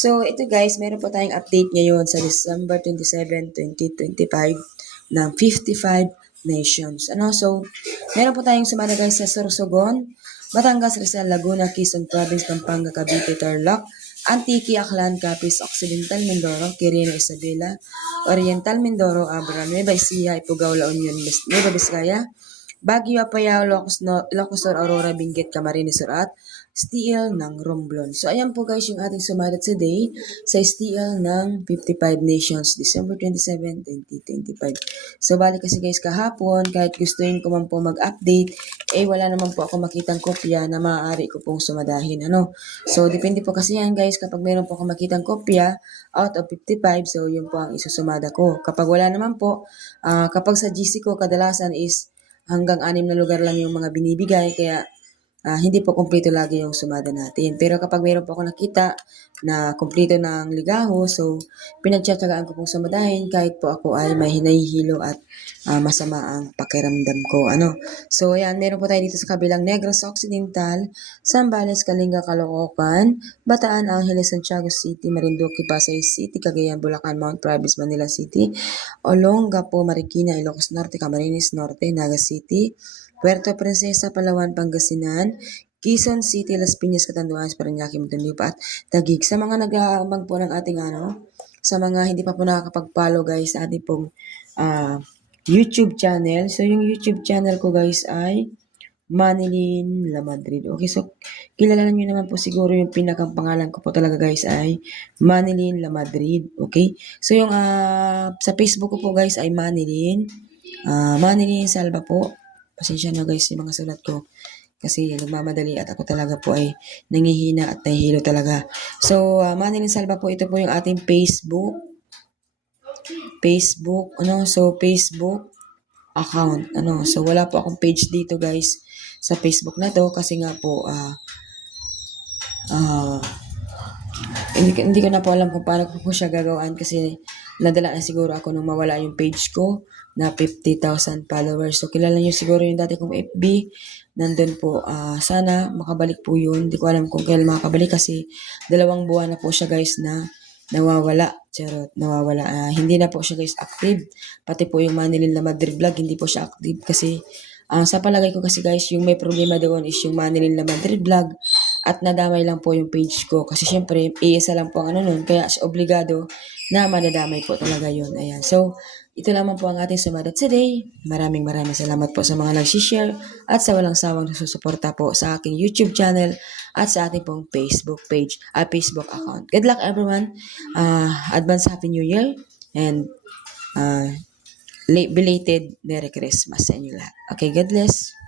So, ito guys, meron po tayong update ngayon sa December 27, 2025 ng 55 nations. So, meron po tayong sumada guys sa Sorsogon, Batangas, Rizal, Laguna, Quezon Province, Pampanga, Cavite, Tarlac, Antique, Aklan, Capiz, Occidental Mindoro, Quirino, Isabela, Oriental Mindoro, Abra, Nueva Ecija, Ifugao, La Union, Nueva Vizcaya, Baguio, Apayao, Ilocos Sur, Aurora, Benguet, Camarines Sur at STL ng Romblon. So, ayan po guys yung ating sumadat today sa STL ng 55 Nations, December 27, 2025. So, bali kasi guys kahapon, kahit gustuin ko man po mag-update, wala naman po ako makitang kopya na maaari ko pong sumadahin. So, depende po kasi yan guys, kapag meron po ako makitang kopya out of 55, so yun po ang isusumada ko. Kapag wala naman po, kapag sa GC ko, kadalasan is hanggang 6 na lugar lang yung mga binibigay, kaya hindi po kumpleto lagi yung sumada natin. Pero kapag mayroon po ako nakita na kumpleto ng ligaho, so pinagtsatsagaan ko pong sumadahin kahit po ako ay may hinahihilo at masama ang pakiramdam ko. So ayan, meron po tayo dito sa kabilang Negros Occidental, Zambales, Kalinga, Caloocan, Bataan, Angeles, Santiago City, Marinduque, Pasay City, Cagayan, Bulacan, Mount Province, Manila City, Olongapo, Marikina, Ilocos Norte, Camarines Norte, Naga City, Puerto Princesa, Palawan, Pangasinan, Quezon City, Las Piñas, Catanduanes, Parañaque, Muntinlupa at Taguig. Sa mga nag-aambag po ng ating sa mga hindi pa po nakakapag-follow guys sa ating pong YouTube channel. So yung YouTube channel ko guys ay Manilyn La Madrid. Okay, so kilala niyo naman po siguro yung pinakang pangalan ko po talaga guys ay Manilyn La Madrid. Okay, so yung sa Facebook ko po guys ay Manilyn Salva po. Pasensya na guys yung mga sulat ko kasi nagmamadali at ako talaga po ay nangihina at nahihilo talaga. So, Manilyn Salva po, ito po yung ating Facebook. So Facebook account. So wala po akong page dito guys sa Facebook na to kasi nga po hindi ko na po alam kung paano ko po siya gagawin kasi nadala na siguro ako nung mawala yung page ko na 50,000 followers. So, kilala nyo siguro yung dati kong FB. Nandun po, sana makabalik po yun. Hindi ko alam kung kailan makabalik kasi 2 buwan na po siya guys na nawawala. Nawawala. Hindi na po siya guys active. Pati po yung Manilyn La Madrid vlog, hindi po siya active kasi sa palagay ko kasi guys, yung may problema doon is yung Manilyn La Madrid vlog at nadamay lang po yung page ko. Kasi syempre, iisa lang po ang nun. Kaya obligado na madadamay po talaga yun. Ayan. So, ito naman po ang ating sumadat today. Maraming salamat po sa mga nag-share at sa walang sawang nasusuporta po sa aking YouTube channel at sa ating pong Facebook page at Facebook account. Good luck everyone. Advance Happy New Year and belated Merry Christmas sa inyo lahat. Okay, God bless.